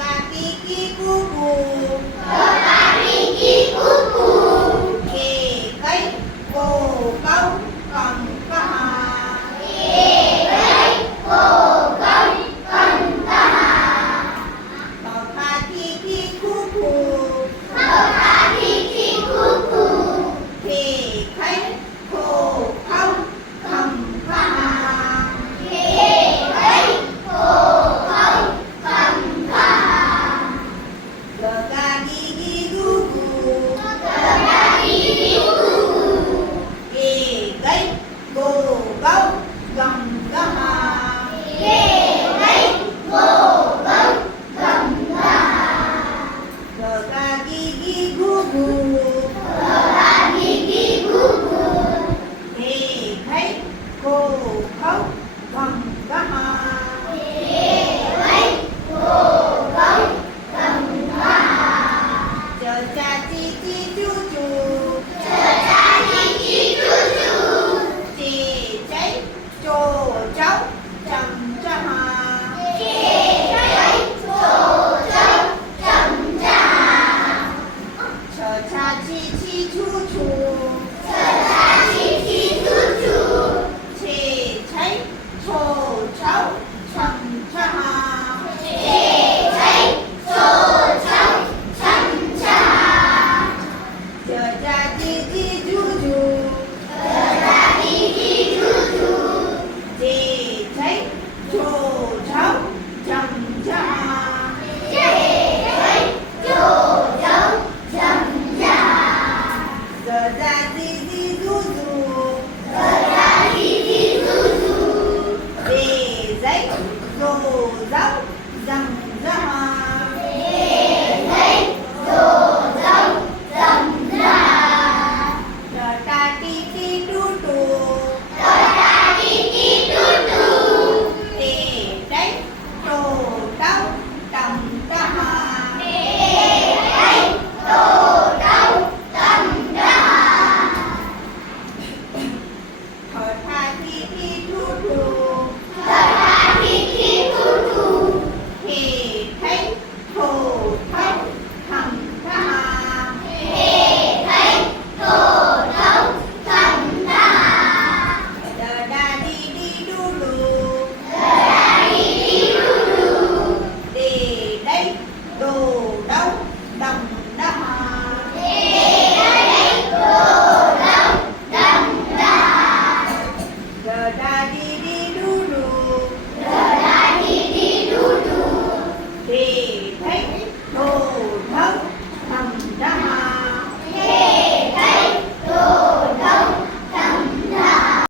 का की कू के कई को कौ कम कहा खा की कू के खई को खौ कम कहा गा गी गू के गई गो गौ गम गहा गा गी गू के खई को खौ गम गहा चाची ची चू चू चे चई चो चौ